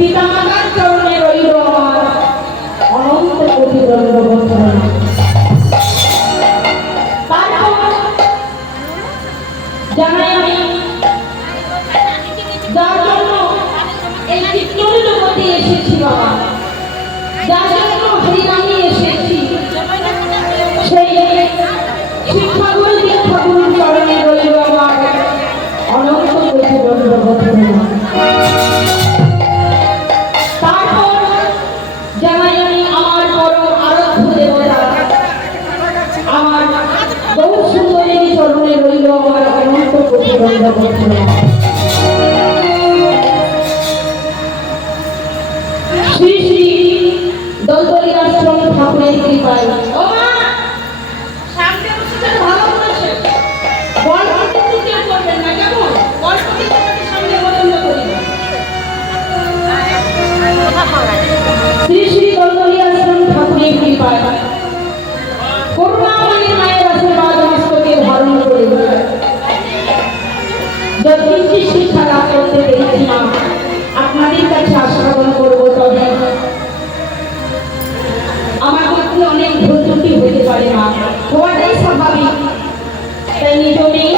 পিতামাতার চরণে রইল আমার অনন্ত কোটি দণ্ডবন্ধ। তারপর জানাই আমি যার জন্য এই কীর্তন জগতে এসেছি বাবা, যার জন্য হরিনামে এসেছি, সেই শিক্ষাগুরু দীক্ষাগুরুর চরণে রইল আমার অনন্ত কোটি দণ্ডবন্ধ। তারপর জানাই আমি আমার পরম আরাধ্য দেবতা আমার বহু সুন্দরী চরণে রইল আমার অনন্ত কোটি দণ্ডবন্ধ। শ্রী শ্রী দলদলি আশ্রম ঠাকুরের কৃপায় শ্রী শ্রী দলদলি আশ্রম ঠাকুরের কৃপায় করুণাময়ী মায়ের আশীর্বাদ মস্তকে ধারণ করে যতদিন শিক্ষা লাভ করতে পেরেছি মা, আপনাদের কাছে আস্বাদন করবো। তবে আমার মধ্যে অনেক ভুল ত্রুটি হতে পারে মা, হওয়াটাই স্বাভাবিক, তাই নিজ নেই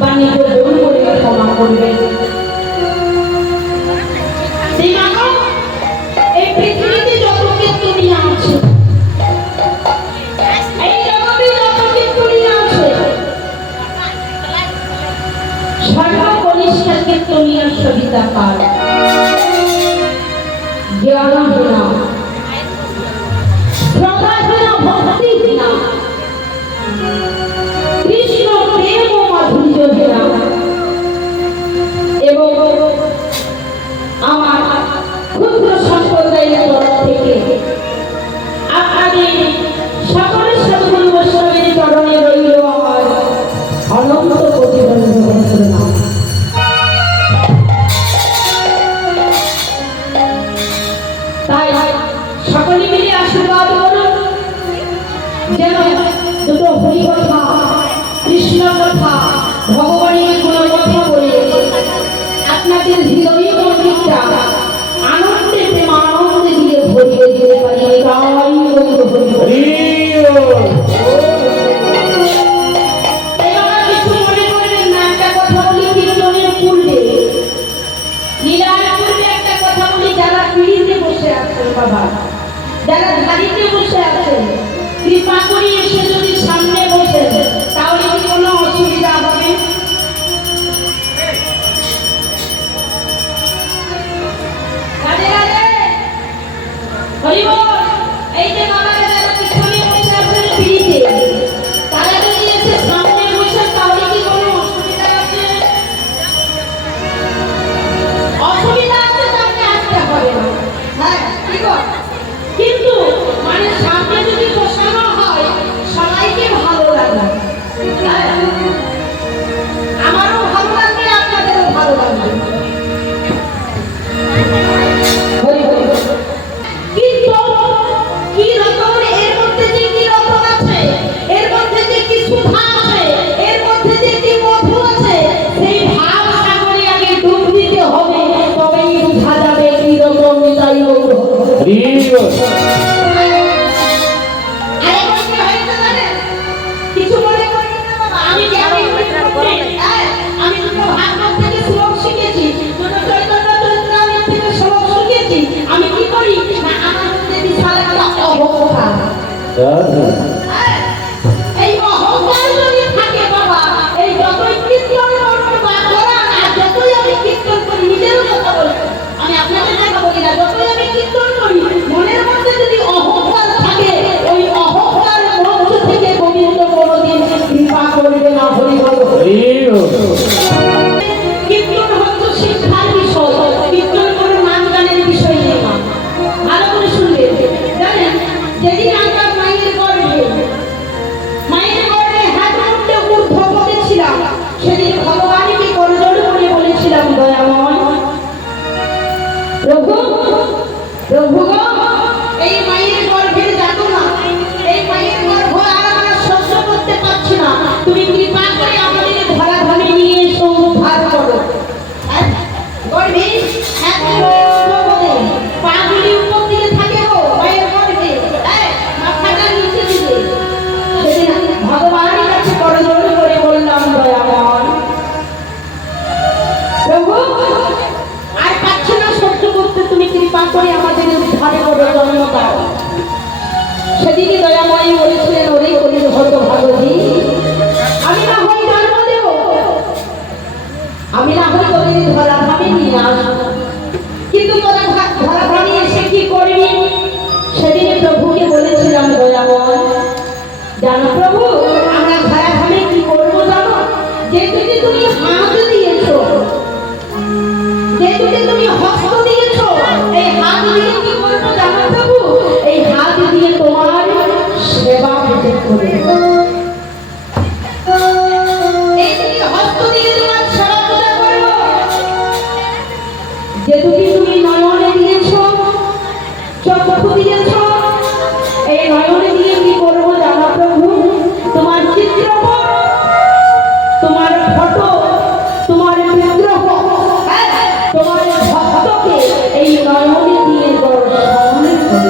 বা নিজ ভুল করে ক্ষমা করবেন। এই পৃথিবীতে যত কীর্তনীয় আছে, এই জগতে যত কীর্তনীয় আছে, সর্বকনিষ্ঠ কীর্তনীয় সবিতা কার জ্ঞানহীনা, শ্রদ্ধাহীনা, ভক্তিহীনা, কৃষ্ণ প্রেম ও মাধুর্যহীনা এবং আমার ক্ষুদ্র সম্প্রদায়ের তরফ থেকে আপনাদের সকলের সদ্গুরু বৈষ্ণবের চরণে রইল আমার অনন্ত কোটি দণ্ডবন্ধ। তাই সকলে মিলে আশীর্বাদ করুন যেন দুটো হরি কথা, কৃষ্ণ কথা, ভগবানের গুণ কথা বলে আপনাদের হৃদয় মন্দিরটা আনন্দে প্রেমানন্দে দিয়ে ভরিয়ে দিতে পারি। কিছু মনে করবেন না, একটা কথা বলি কীর্তনের পূর্বে, লীলার পূর্বে একটা কথা বলি। যারা পিড়িতে বসে আছেন বাবা, যারা ধারিতে বসে আছেন, কৃপা করে এসে যদি সামনে বসেন তাহলে কি কোনো অসুবিধা হবে? এই যে বাবারা যারা পিছনে বসে আছেন পিড়িতে, তারা যদি এসে সামনে বসে তাহলে কি কোনো অসুবিধা আছে? অসুবিধা আছে, তাহলে আসতে হবে না। হ্যাঁ ঠিক আছে, কিন্তু মানে সামনে যদি বসানো হয় সবাইকে ভালো লাগে, আমারও ভালো লাগবে, আপনাদেরও ভালো লাগবে। কিছু মনে করি না বাবা, আমি দুটো ভাগবত থেকে শ্লোক শিখেছি, দুটো চৈতন্য চরিতামৃত থেকে শ্লোক শিখেছি। আমি কি করি না, আমার মধ্যে বিশাল একটা অহংকার, এই অহংকার যদি থাকে বাবা, এই যতই কীর্তন করবো বা করান, আর যতই আমি কীর্তন করি, নিজেরও কথা বলি, আমি আপনাদের কথা বলি না, যতই আমি কীর্তন করি মনের মধ্যে যদি অহংকার থাকে, ওই অহংকার মঞ্চ থেকে গোবিন্দ কোনোদিন কৃপা করবে না। হরি বল। কীর্তন হচ্ছে শিক্ষার বিষয়, কীর্তন কোনো নাচ গানের বিষয় নেই। ভালো করে শুনবেন, জানেন যেদিন আমরা মায়ের গর্ভে সেদিকে দয়াময়ী বলেছিলেন, ওরে কলির হত ভাগবতী, আমি না হয় জন্ম দেব, আমি না হয় তোদের ধরা ভাবে নিয়ে আসবো, কিন্তু তোরা ধরা ভাবে এসে কি করবি? সেদিনে প্রভুকে বলেছিলাম, দয়াময় জানো প্রভু, আমরা ধরা ভাবে কি করবো জানো? যেদিকে তুমি হাত দিয়েছো, যেদিকে তুমি হস্ত দিয়েছো, এই হাত দিয়ে কি করবো জানো প্রভু? এই হাত দিয়ে তোমার সেবা পেতে করে, এইদিকে হস্ত দিয়ে তোমার সেবা পূজা করবো। যেদিকে তুমি নয়নে দিয়েছো, চক্ষু দিয়েছো, এই নয়নে দিয়ে কি করবো জানো প্রভু? তোমার চিত্রপট, তোমার ফটো, তোমার বিগ্রহ, তোমার ভক্তকে এই নয়নে দিয়ে দর্শন করবে।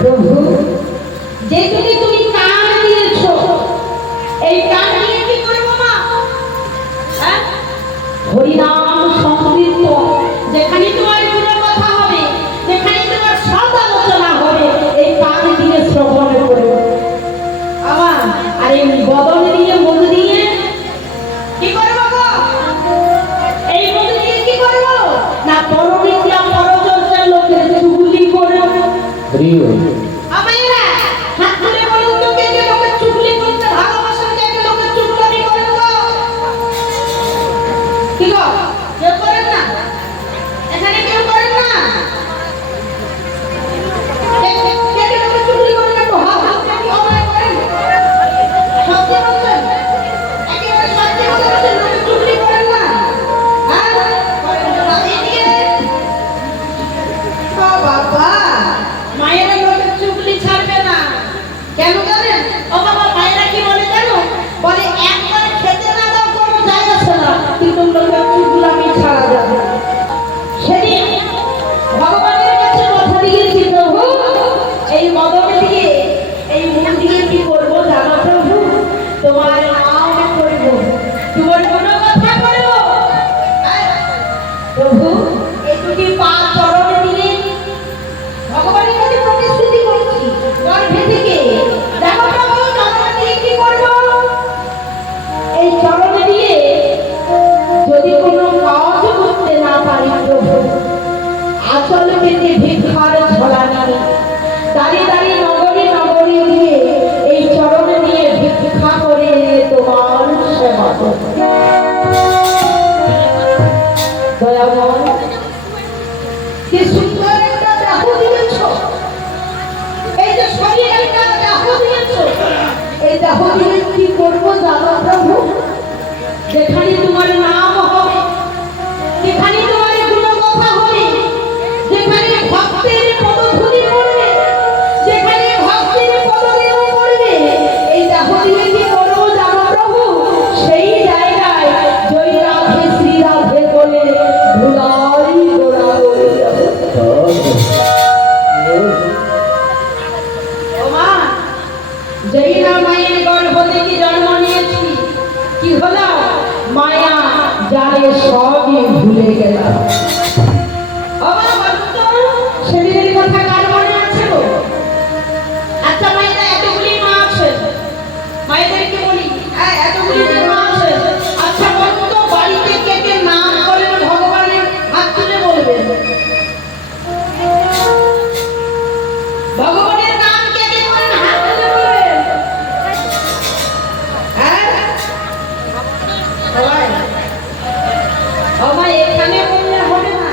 প্রভু, যেদিকে তুমি কান দিয়েছো, এই কান দিয়ে কি করবো মা? হরিনাম সংকীর্তন, যেখানে তোমার গুণের কথা হবে, যেখানে তোমার সৎ আলোচনা হবে, এই কান দিয়ে শ্রবণ করবো। আমার আর এই বদন দিয়ে, মুখ দিয়ে কি করবো গো? এই মুখ দিয়ে কি করবো? না পরবিদ্যা পরচর্চার লোকের চুগলি করবো। আমায়রা হাত তুলে বলুন তো, কে কে লোকের চুগলি করতে ভালোবাসেন, কে কে লোকের চুগলি করেন গো? কি গো, কেউ করেন না? এখানে কেউ করেন না? কে কে লোকের চুগলি করেন? একটু হাত কি অন্যায় করেন? সত্যি বলছেন? একেবারে সত্যি কথা বলছেন, লোকের চুগলি করেন না? হ্যাঁ করেন না? এদিকে বাবা, মায়েরা লোকের চুগলি ছাড়বে না। কেন জানেন? ও বাবা, মায়েরা কি বলে জানো? বলে একবার খেতে না দাও কোনো যায় আসে না, কিন্তু লোকের চুগলামি ছাড়া যাবে না। সেদিন ভগবানের কাছে কথা দিয়েছি, প্রভু এই বদন দিয়ে, এই মুখ দিয়ে কি করবো জানো প্রভু? তোমার নাম করবো, তোমার কোনো কথা করবো। প্রভু, এই দুটি পা চরণে দিয়ে ভগবানের কাছে প্রতিশ্রুতি করছি, গর্ভে থেকে দেখো প্রভু, চরণে দিয়ে কি করবো? এই চরণে দিয়ে যদি কোনো কাজ করতে না পারি প্রভু, আচল পেতে ভিক্ষার ঝোলা নিয়ে দাঁড়িয়ে দাঁড়িয়ে নগরে নগরে দিয়ে এই চরণে দিয়ে ভিক্ষা করে তোমার সেবা করব। দয়াময়, কি সুন্দর একটা দেহ দিয়েছ, এই যে শরীর একটা দেহ দিয়েছ, এই দেহ দিয়ে কি করবো জানো প্রভু? যেখানে তোমার নাম হবে, যেখানে তোমার গুণগাথা হবে, যেখানে ভক্তের পদধূলি পড়বে, যেখানে ভক্তের পদদেব পড়বে, এই দেহ দিয়ে কি করবো জানো প্রভু? সেই জায়গায় জয় রাধে শ্রী রাধে বলে ধুলাই দৌড়াদৌড়ি যাবো। ও মা, যেই না মায়ের গর্ভ থেকে জন্ম নিয়েছি, কি হলো? মায়া জানে সবই ভুলে গেলাম। সেদিনের কথা কার মনে আছে গো? আচ্ছা মায়েরা এতগুলি মা আছে, মায়েদেরকে বলি, এতগুলি যে মা আছে, আচ্ছা বলুন তো, বাড়িতে কে কে নাম করেন ভগবানের? হাত তুলে বলবেন। ভগবানের নাম কে কে করেন? হাত তুলে বলবেন। হ্যাঁ সবাই? ও মা, এখানে বললে হবে না,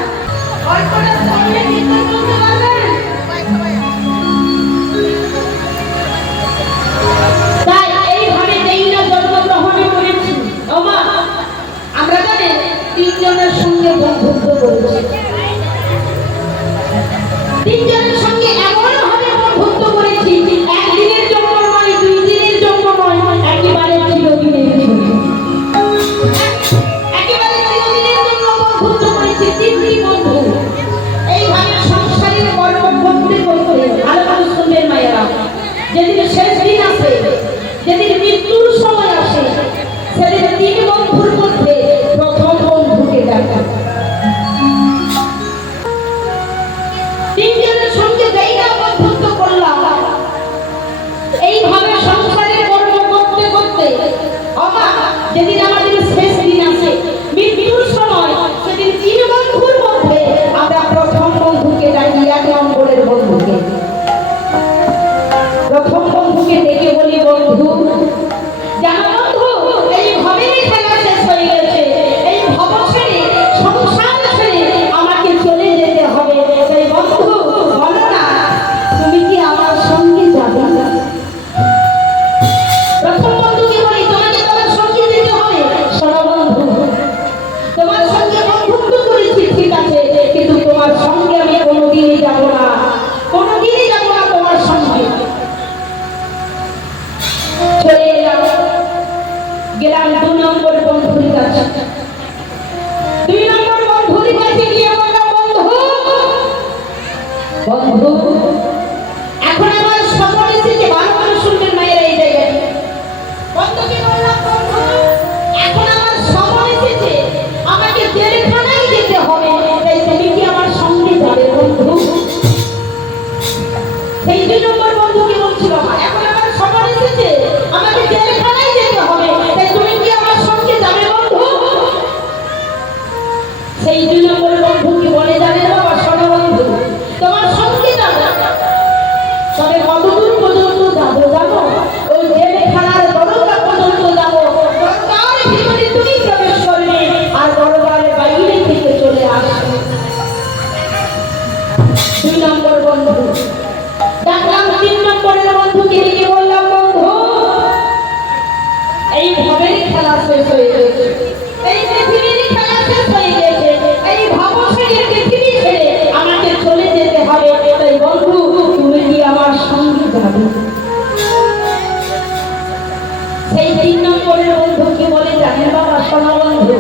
গেলাম 2 নম্বর বন্ধুর কাছে। 2 নম্বর বন্ধুর কাছে গিয়ে বললাম, বন্ধু এখন আমার সময় এসেছে, ভালো করে শুনবেন মায়েরা এই জায়গায়। বন্ধুকে বললাম, বন্ধু এখন আমার সময় এসেছে, আমাকে জেলখানায় যেতে হবে, তাই তুমি কি আমার সঙ্গে যাবে বন্ধু? সেই 2 নম্বর বন্ধুকে বলছিল, এখন আমার সময় এসেছে, আমাকে জেলখানায় যেতে হবে, তাই তুমি কি আমার সঙ্গে যাবে বন্ধু? সেই 2 নম্বর বন্ধুকে বলে, জানেন বাবা, শোনো বন্ধু, তোমার সঙ্গে যাবো, তবে কতদূর পর্যন্ত যাবো জানো? ওই জেলখানার দরজা পর্যন্ত যাবো, দরজার ভিতরে তুমি প্রবেশ করবে আর দরজার বাইরে থেকে চলে আসবে। 2 নম্বর বন্ধু ডাকলাম। 3 নম্বরের বন্ধুকে ডেকে বললাম, বন্ধু এই ভবের খেলা শেষ হয়ে গেছে, এই পৃথিবীর খেলা শেষ হয়ে গেছে, এই ভবসাগরের পৃথিবী ছেড়ে আমাকে চলে যেতে হবে, তাই বন্ধু তুমি কি আমার সঙ্গে যাবে? সেই 3 নম্বরের বন্ধুকে বলে, জানেন বাবা, শোনো বন্ধু,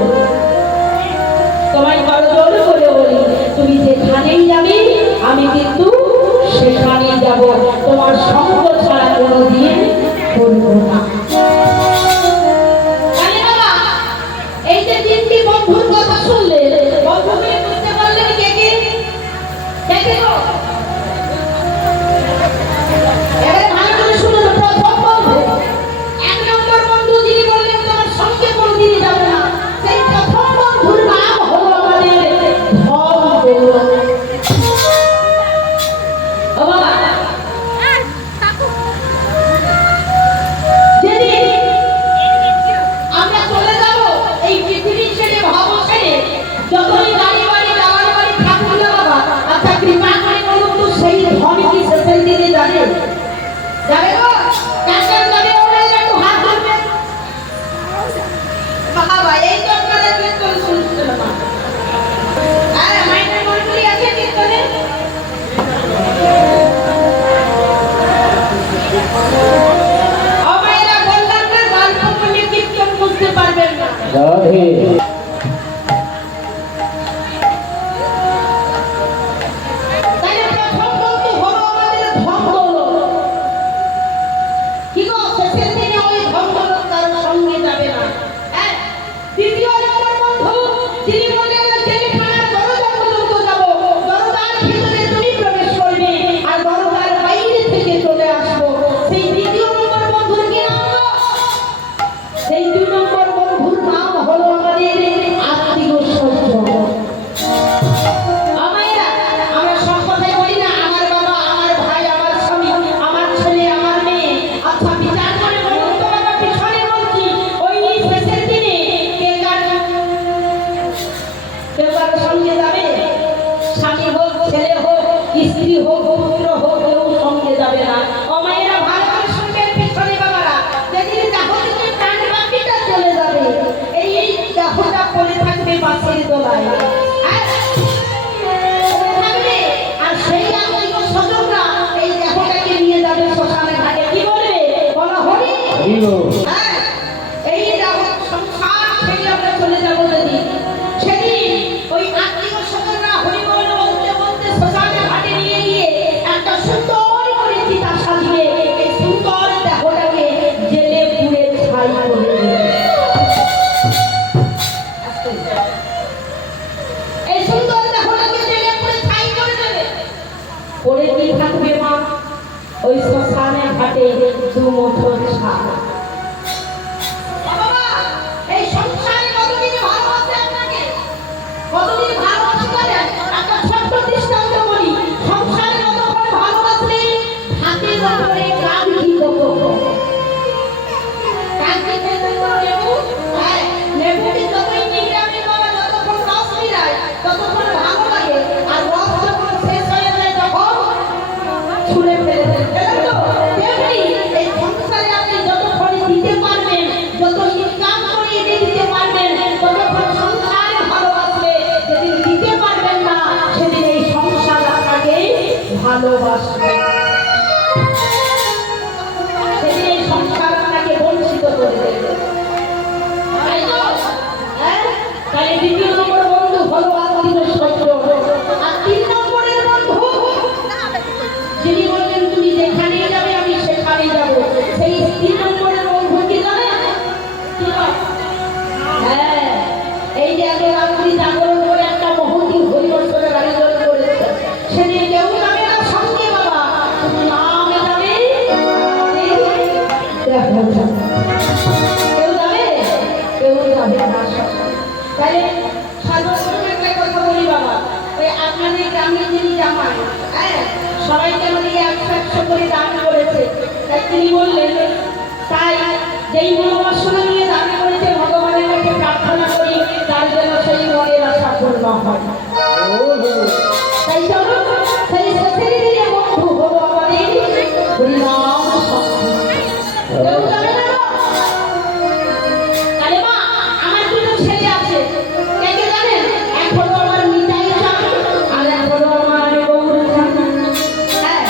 তোমায় করজোড় করে বলি, তুমি যেখানেই যাবে আমি কিন্তু সেখানেই যাব, তোমার সঙ্গ ছাড়া কোনোদিন করব না। জানেন বাবা, এই যে 3টি বন্ধুর কথা শুনলে, বন্ধুকে বুঝতে পারলেন কে কে? কে কে গো? এবারে ভালো করে শুনুন। প্রথম বন্ধু, 1 নম্বর বন্ধু যিনি বললেন তোমার সঙ্গে কোনোদিন যাব না, সেই প্রথম বন্ধুর নাম হলো আমাদের ধর্ম। ও বাবা, যেদিন আমরা চলে যাব এই পৃথিবী ছেড়ে, ভব ছেড়ে, যতই গাড়ি বাড়ি দাওয়ার বাড়ি থাকুক না বাবা, আচ্ছা কৃপা করে বলুন তো, সেই ধন কি শেষের দিনে যাবে? যাবে গো? কার কার যাবে? ওরা একটু হাত ধরবে বাবা। এই তো আপনাদের কীর্তন শুনছিল না, আরে মাইনের মন্ডলী আছে কীর্তনে? ও মায়েরা, বললাম না গল্প করলে কীর্তন বুঝতে পারবেন না। রাধে তাই না? প্রথম বন্ধু হলো আমাদের ধর্মদৌলত। কি গো, শেষের দিনে ওই ধর্মদৌলত কারোর সঙ্গে যাবে না। হ্যাঁ, 2য় নম্বর বন্ধু যিনি বললেন জেলখানার দরজা পর্যন্ত যাব, দরজার ভিতরে তুমি প্রবেশ করবে আর দরজার বাইরে থেকে চলে আসবো, সেই 2য় নম্বর বন্ধুর কি নাম গো? সেই 2 নম্বর বন্ধুর নাম হলো আমাদের আত্মীয় স্বজন। আমায়রা, আমরা সব কথাই বলি না, আমার বাবা, আমার ভাই, আমার স্বামী, আমার ছেলে, আমার মেয়ে। আচ্ছা বিচার করে বলুন তো বাবা, পিছনে বলছি, ওই শেষের দিনে কেউ কার সঙ্গে যাবে? স্বামী হোক, ছেলে হোক, স্ত্রী হোক, পুত্র হোক, কেউ সঙ্গে যাবে না। ও মায়েরা, ভালো করে শুনবেন পিছনে বাবারা, যেদিন দেহ থেকে প্রাণ বাকিটা চলে যাবে, এই দেহটা পড়ে থাকবে বাসের দোলায়, থাকবে, আর সেই আত্মীয় স্বজনরা এই দেহটাকে নিয়ে যাবে শ্মশানে ঘাটে। কি বলবে? বলো হরি। হ্যাঁ, এই দেহ সংসার ছেড়ে আমরা চলে যাবো যেদিন, সেদিন ওই আত্মীয় স্বজনরা হরি বল বলতে বলতে শ্মশানে ঘাটে নিয়ে গিয়ে একটা সুন্দর করে চিতা সাজিয়ে এই সুন্দর দেহটাকে জেলে পুড়ে ছাই করে দেবে। এই সুন্দর দেহটাকে জেলে পুড়ে ছাই করে দেবে। পড়ে কি থাকবে মা? ওই শ্মশানে ঘাটে 2 মুঠো ছাই। বাবা, এই সংসারে কতদিন ভালোবাসে আপনাকে? কতদিন ভালোবাসে জানেন? একটা ছোট্ট দৃষ্টান্ত বলি। সংসারে কতক্ষণ ভালোবাসলে হাতের উপরে কাঁদি দেবো, কাঁদি দেবো লেবু, হ্যাঁ, লেবুটি যতই নিংড়াবে বাবা, যতক্ষণ রস বেরায় ততক্ষণ ভালো লাগে, আর রস যখন শেষ হয়ে যায় তখন ছুঁড়ে ফেলে দেয়, তাই তো? তেমনি এই সংসারে আপনি যতক্ষণ দিতে পারবেন, যত ইনকাম করিয়ে দিতে পারবেন, ততক্ষণ সংসারে ভালোবাসলে, যেদিন দিতে পারবেন না সেদিন এই সংসার আপনাকে ভালোবাসবে, সেদিন এই সংসার আপনাকে বঞ্চিত করে দেবে। সবাইকে মানে 100 করে দান করেছে। তাই তিনি বললেন, তাই যেই মনোবাসনা নিয়ে দান করেছে ভগবানের কাছে প্রার্থনা করি তার যেন সেই মনের আশা পূর্ণ হয়। তাই চলো সেই শেষের দিনে বন্ধু হলো আমাদের হরিনাম সঙ্গী। কেউ জানে না আরে মা, আমার দুটো ছেলে আছে, কে কে জানেন? এক হলো আমার নিতাই চাঁদ আর এক হলো আমার গৌর চাঁদ। হ্যাঁ,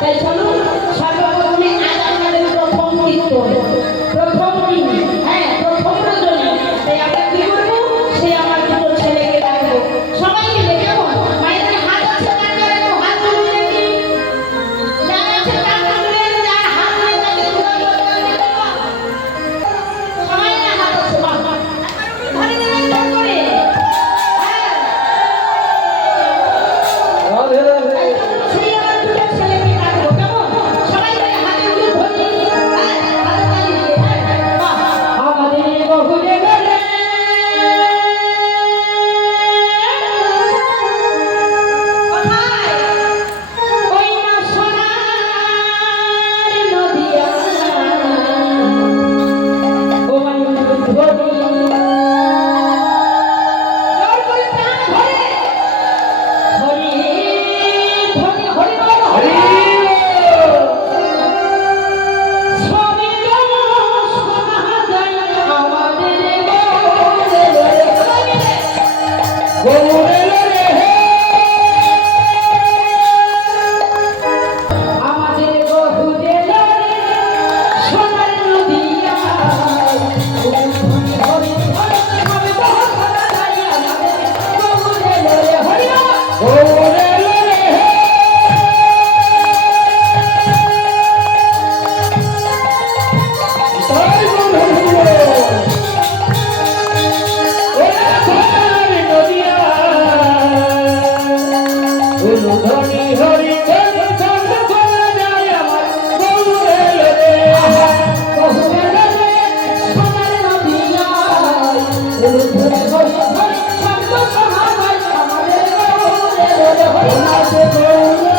তাই চলো সর্বপ্রথমে আজ আপনাদের প্রথম কীর্তন, প্রথম দিন, হ্যাঁ প্রথম রজনী। তাই আমরা কি করবো, সে আমার দুটো ছেলেকে ডাকবো সবাই মিলে। কেমন মায়েদের হাত আছে কাকার একটু হাত তুলে দেখি, যার আছে কাকা তুলেন, যার হাত নেই তাকে তুলে সবাই না হাত আছে বাবা ধরে নেবেন জোর করে। হ্যাঁ, সেই আমার দুটো ছেলেকে ডাকবো। কেমন সবাই মিলে হাতে উঠে ধরি, হ্যাঁ হাতে তালি দিয়ে, হ্যাঁ বাহ। আমাদের বহুরে গেলে কোথায় ওই না সোনার নদিয়া ও মাই ধরি জোর করে প্রাণ ভরে হরি ধরি হরি বল হরি সবে গেল সোনা যায় আমাদের গৌরে লরে। সবাই মিলে গৌরে লরে হে আমাদের বহুরে লরে সোনার নদিয়া হরি হরি সবে গেল সোনা যায় আমাদের গৌরে লরে হরি গৌরে লরে হে তাই বন্ধু ওরা সোনার নদিয়া ধনি হরি ধনি চন্দ্র চলে যায় আমার গৌরে লরে গৌরে লরে সোনার নদিয়া ধনি হরি ধনি চন্দ্র সোনা যায় আমাদের গৌরে লরে হরি নাচে গৌরে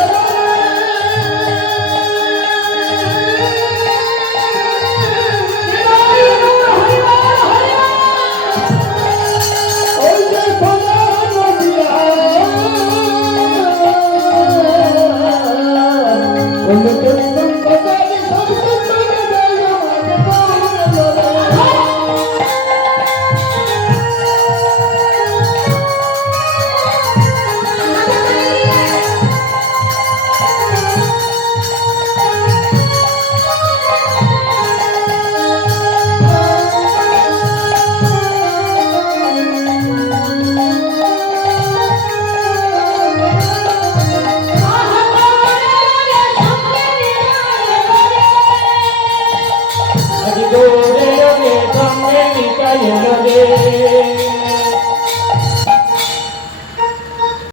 ওই যে সোনার নদিয়া বন্ধু তুমি তুমি কোথায় সব চলে যায় আমাদের গৌরে লরে। আজ গৌরে লরে সামনে নিতাই লরে